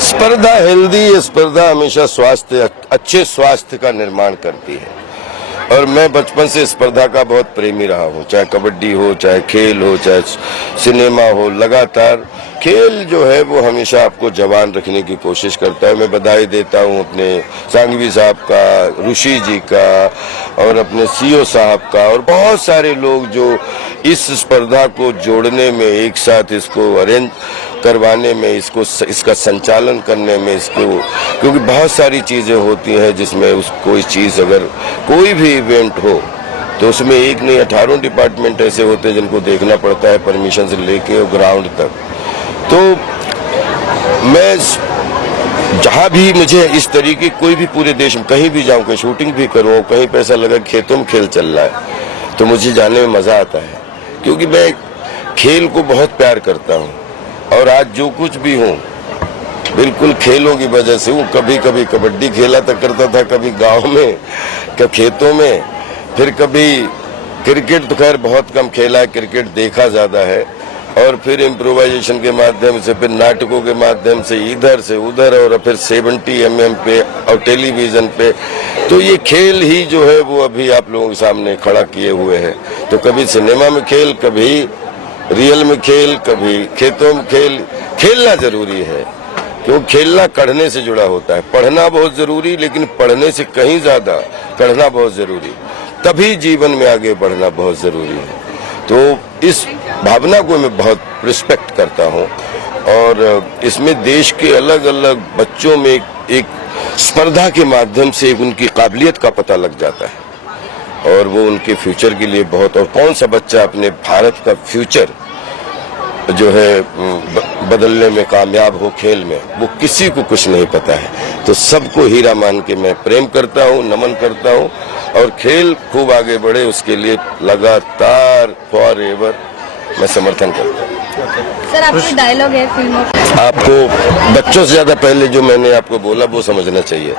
स्पर्धा हेल्दी स्पर्धा हमेशा स्वास्थ्य अच्छे स्वास्थ्य का निर्माण करती है और मैं बचपन से स्पर्धा का बहुत प्रेमी रहा हूँ। चाहे कबड्डी हो, चाहे खेल हो, चाहे सिनेमा हो, लगातार खेल जो है वो हमेशा आपको जवान रखने की कोशिश करता है। मैं बधाई देता हूँ अपने सांघवी साहब का, ऋषि जी का और अपने सीओ साहब का और बहुत सारे लोग जो इस स्पर्धा को जोड़ने में, एक साथ इसको अरेंज करवाने में, इसका संचालन करने में, क्योंकि बहुत सारी चीजें होती हैं जिसमें कोई चीज अगर कोई भी इवेंट हो तो उसमें एक नहीं 18 डिपार्टमेंट ऐसे होते हैं जिनको देखना पड़ता है, परमिशन से लेके और ग्राउंड तक। तो मैं जहाँ भी मुझे इस तरीके कोई भी पूरे देश में कहीं भी जाऊँ, कहीं शूटिंग भी करूँ, कहीं पैसा लगा खेतों में खेल चल रहा है तो मुझे जाने में मजा आता है, क्योंकि मैं खेल को बहुत प्यार करता हूँ। और आज जो कुछ भी हूँ बिल्कुल खेलों की वजह से हूँ। कभी कभी कबड्डी खेला तक करता था, कभी गांव में, कभी खेतों में, फिर कभी क्रिकेट तो खैर बहुत कम खेला है, क्रिकेट देखा ज्यादा है, और फिर इम्प्रोवाइजेशन के माध्यम से, फिर नाटकों के माध्यम से इधर से उधर, और फिर 70 mm पे और टेलीविजन पे। तो ये खेल ही जो है वो अभी आप लोगों के सामने खड़ा किए हुए है। तो कभी सिनेमा में खेल, कभी रियल में खेल, कभी खेतों में खेल। खेलना जरूरी है क्योंकि खेलना कढ़ने से जुड़ा होता है। पढ़ना बहुत जरूरी, लेकिन पढ़ने से कहीं ज्यादा कढ़ना बहुत जरूरी, तभी जीवन में आगे बढ़ना बहुत जरूरी है। तो इस भावना को मैं बहुत रिस्पेक्ट करता हूँ और इसमें देश के अलग अलग बच्चों में एक स्पर्धा के माध्यम से उनकी काबिलियत का पता लग जाता है और वो उनके फ्यूचर के लिए बहुत। और कौन सा बच्चा अपने भारत का फ्यूचर जो है बदलने में कामयाब हो खेल में, वो किसी को कुछ नहीं पता है। तो सबको हीरा मान के मैं प्रेम करता हूँ, नमन करता हूँ और खेल खूब आगे बढ़े उसके लिए लगातार फॉर एवर मैं समर्थन करता हूँ। सर, आपकी डायलॉग है फिल्मों आपको बच्चों से ज्यादा पहले जो मैंने आपको बोला वो समझना चाहिए।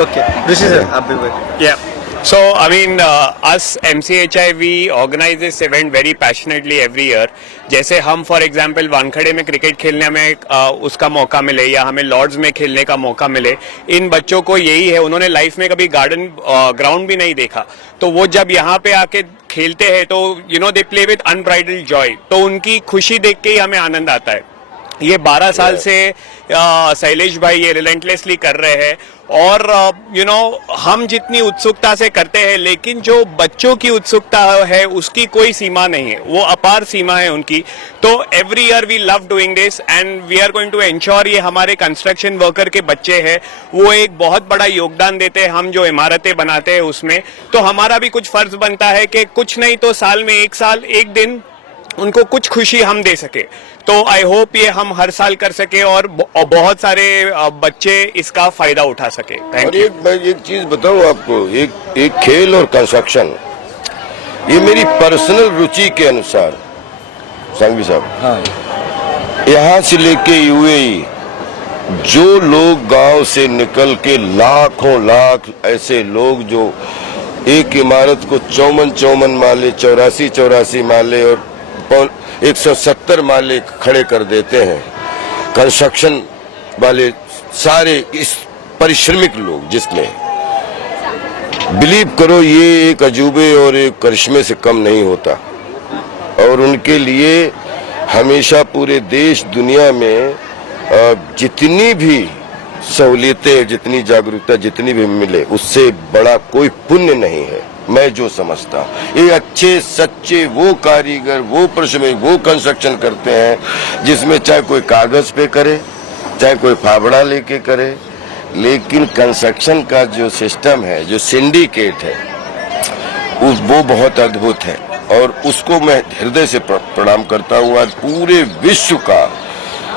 ओके, ऋषि सर आप भी। Yeah. So, I mean, us MCHI, we organize this event very passionately every year. जैसे हम फॉर एग्जाम्पल वानखड़े में क्रिकेट खेलने में उसका मौका मिले या हमें लॉर्ड्स में खेलने का मौका मिले, इन बच्चों को यही है, उन्होंने लाइफ में कभी ग्राउंड भी नहीं देखा, तो वो जब यहाँ पे आके खेलते हैं तो they play with unbridled Joy, तो उनकी खुशी देख के ही हमें आनंद आता है। ये 12 साल से शैलेश भाई ये रिलेंटलेसली कर रहे हैं और हम जितनी उत्सुकता से करते हैं, लेकिन जो बच्चों की उत्सुकता है उसकी कोई सीमा नहीं है, वो अपार सीमा है उनकी। तो every year we love doing this and we are going to ensure ये हमारे कंस्ट्रक्शन वर्कर के बच्चे हैं वो एक बहुत बड़ा योगदान देते हैं, हम जो इमारतें बनाते हैं उसमें, तो हमारा भी कुछ फर्ज बनता है कि कुछ नहीं तो साल में एक दिन उनको कुछ खुशी हम दे सके। तो आई होप ये हम हर साल कर सके और बहुत सारे बच्चे इसका फायदा उठा सके। Thank you. मैं एक चीज बताऊं आपको, एक खेल और कंस्ट्रक्शन, ये मेरी पर्सनल रुचि के अनुसार सांघवी साहब, हाँ, यहाँ से लेके यूएई जो लोग गांव से निकल के लाखों लाख ऐसे लोग जो एक इमारत को 54 माले, 84 माले और 170 माले खड़े कर देते हैं, कंस्ट्रक्शन वाले सारे इस परिश्रमिक लोग, जिसमें बिलीव करो ये एक अजूबे और एक करिश्मे से कम नहीं होता। और उनके लिए हमेशा पूरे देश दुनिया में जितनी भी सहूलियतें, जितनी जागरूकता जितनी भी मिले, उससे बड़ा कोई पुण्य नहीं है मैं जो समझता हूँ। ये अच्छे सच्चे वो कारीगर, वो परिश्रमी, वो कंस्ट्रक्शन करते हैं जिसमें चाहे कोई कागज पे करे, चाहे कोई फावड़ा लेके करे, लेकिन कंस्ट्रक्शन का जो सिस्टम है, जो सिंडिकेट है, वो बहुत अद्भुत है और उसको मैं हृदय से प्रणाम करता हूँ। आज पूरे विश्व का,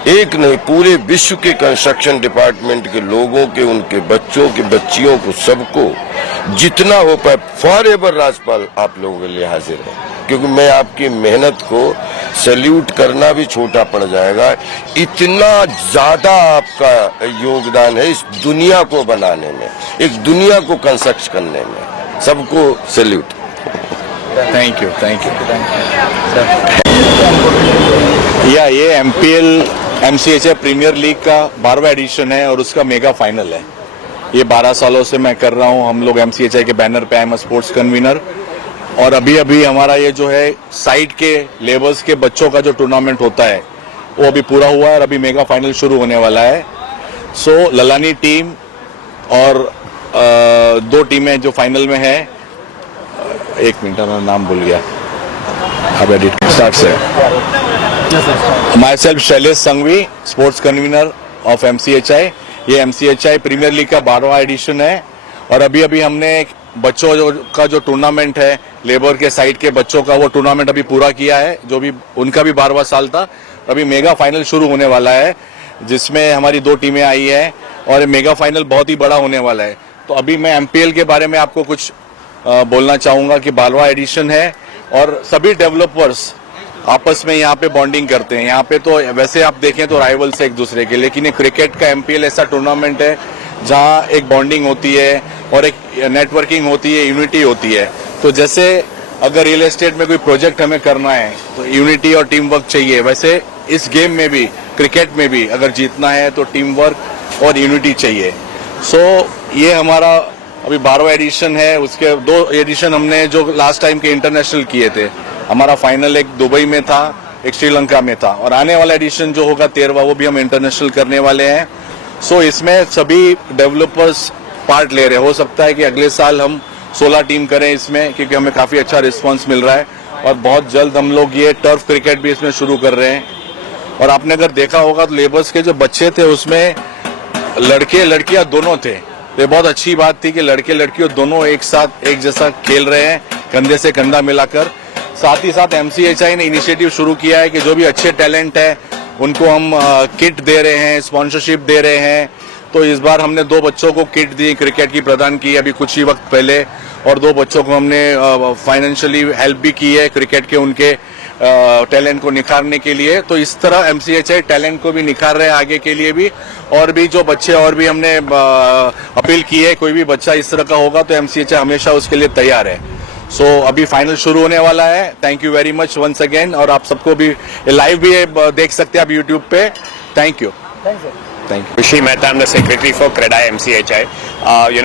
एक नहीं पूरे विश्व के कंस्ट्रक्शन डिपार्टमेंट के लोगों के, उनके बच्चों के, बच्चियों को, सबको जितना हो पाए फॉर एवर राजपाल आप लोगों के लिए हाजिर है, क्योंकि मैं आपकी मेहनत को सैल्यूट करना भी छोटा पड़ जाएगा। इतना ज्यादा आपका योगदान है इस दुनिया को बनाने में, एक दुनिया को कंस्ट्रक्ट करने में, सबको सैल्यूट। Thank you. या ये MPL MCHI प्रीमियर लीग का 12वां एडिशन है और उसका मेगा फाइनल है। ये 12 सालों से मैं कर रहा हूँ। हम लोग MCHI के बैनर पे आई एम स्पोर्ट्स कन्वीनर, और अभी अभी हमारा ये जो है साइड के लेबर्स के बच्चों का जो टूर्नामेंट होता है वो अभी पूरा हुआ है और अभी मेगा फाइनल शुरू होने वाला है। सो ललानी टीम और 2 टीमें जो फाइनल में है, एक मिनट मैं नाम भूल गया, अब एडिट स्टार्ट से। Myself Shailesh Sanghvi, sports convener of MCHI। ये MCHI प्रीमियर लीग का 12वां एडिशन है और अभी अभी हमने बच्चों का जो टूर्नामेंट है, लेबर के साइड के बच्चों का, वो टूर्नामेंट अभी पूरा किया है, जो भी उनका भी 12वां साल था। अभी मेगा फाइनल शुरू होने वाला है जिसमें हमारी 2 टीमें आई है और ये मेगा फाइनल बहुत ही बड़ा होने वाला है। तो अभी मैं MPL के बारे में आपको कुछ बोलना चाहूंगा कि 12वां एडिशन है और सभी डेवलपर्स आपस में यहाँ पे बॉन्डिंग करते हैं। यहाँ पे तो वैसे आप देखें तो राइवल्स है एक दूसरे के, लेकिन ये क्रिकेट का MPL ऐसा टूर्नामेंट है जहाँ एक बॉन्डिंग होती है और एक नेटवर्किंग होती है, यूनिटी होती है। तो जैसे अगर रियल एस्टेट में कोई प्रोजेक्ट हमें करना है तो यूनिटी और टीम वर्क चाहिए, वैसे इस गेम में भी, क्रिकेट में भी अगर जीतना है तो टीम वर्क और यूनिटी चाहिए। सो ये हमारा अभी 12वां एडिशन है। उसके 2 एडिशन हमने जो लास्ट टाइम के इंटरनेशनल किए थे, हमारा फाइनल एक दुबई में था, एक श्रीलंका में था, और आने वाला एडिशन जो होगा 13वां वो भी हम इंटरनेशनल करने वाले हैं। सो इसमें सभी डेवलपर्स पार्ट ले रहे हैं। हो सकता है कि अगले साल हम 16 टीम करें इसमें, क्योंकि हमें काफी अच्छा रिस्पांस मिल रहा है और बहुत जल्द हम लोग ये टर्फ क्रिकेट भी इसमें शुरू कर रहे हैं। और आपने अगर देखा होगा तो लेबर्स के जो बच्चे थे उसमें लड़के लड़कियां दोनों थे। ये बहुत अच्छी बात थी कि लड़के लड़कियों दोनों एक साथ एक जैसा खेल रहे हैं, कंधे से कंधा मिलाकर। साथ ही साथ MCHI ने इनिशिएटिव शुरू किया है कि जो भी अच्छे टैलेंट है उनको हम किट दे रहे हैं, स्पॉन्सरशिप दे रहे हैं। तो इस बार हमने 2 बच्चों को किट दी, क्रिकेट की प्रदान की अभी कुछ ही वक्त पहले, और 2 बच्चों को हमने फाइनेंशियली हेल्प भी की है क्रिकेट के उनके टैलेंट को निखारने के लिए। तो इस तरह MCHI टैलेंट को भी निखार रहे हैं आगे के लिए भी। और भी जो बच्चे, और भी हमने अपील की है, कोई भी बच्चा इस तरह का होगा तो MCHI हमेशा उसके लिए तैयार है। सो अभी फाइनल शुरू होने वाला है। Thank you very much once again. और आप सबको भी लाइव भी देख सकते हैं आप यूट्यूब पे। Thank you. Thank you. Rishi Mehta, I'm the secretary for CREDAI MCHI.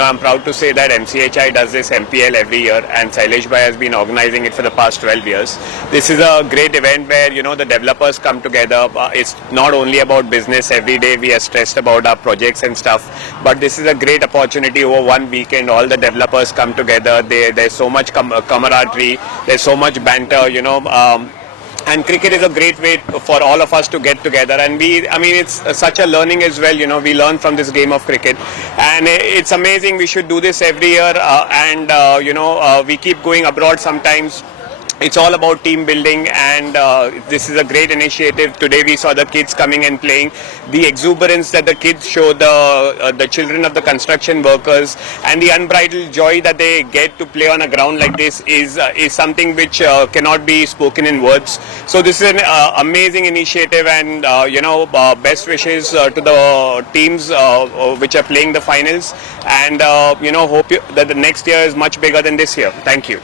I'm proud to say that MCHI does this MPL every year, and Sailesh Bhai has been organizing it for the past 12 years. This is a great event where, the developers come together. It's not only about business. Every day we are stressed about our projects and stuff, but this is a great opportunity. Over one weekend, all the developers come together. There's so much camaraderie. There's so much banter, and cricket is a great way for all of us to get together, and it's such a learning as well. We learn from this game of cricket, and it's amazing. We should do this every year, and we keep going abroad sometimes. It's all about team building, and this is a great initiative. Today we saw the kids coming and playing. The exuberance that the kids show, the children of the construction workers, and the unbridled joy that they get to play on a ground like this is something which cannot be spoken in words. So this is an amazing initiative, and best wishes to the teams which are playing the finals, and hope that the next year is much bigger than this year. Thank you.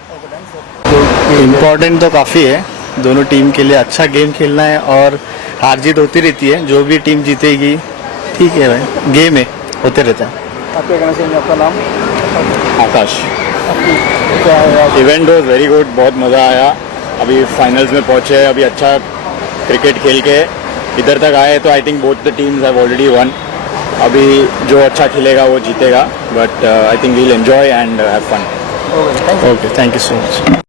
Important तो काफ़ी है दोनों team के लिए। अच्छा game खेलना है और हार जीत होती रहती है, जो भी टीम जीतेगी ठीक है भाई, गेम है, होते रहता है। आपके कहना चाहिए आपका नाम? आकाश। इवेंट वॉज वेरी गुड, बहुत मज़ा आया। अभी फाइनल्स में पहुंचे, अभी अच्छा क्रिकेट खेल के इधर तक आए, तो I think both the teams have already won. अभी जो अच्छा खेलेगा वो जीतेगा, but I think we'll enjoy and have fun. Okay, thank you so much.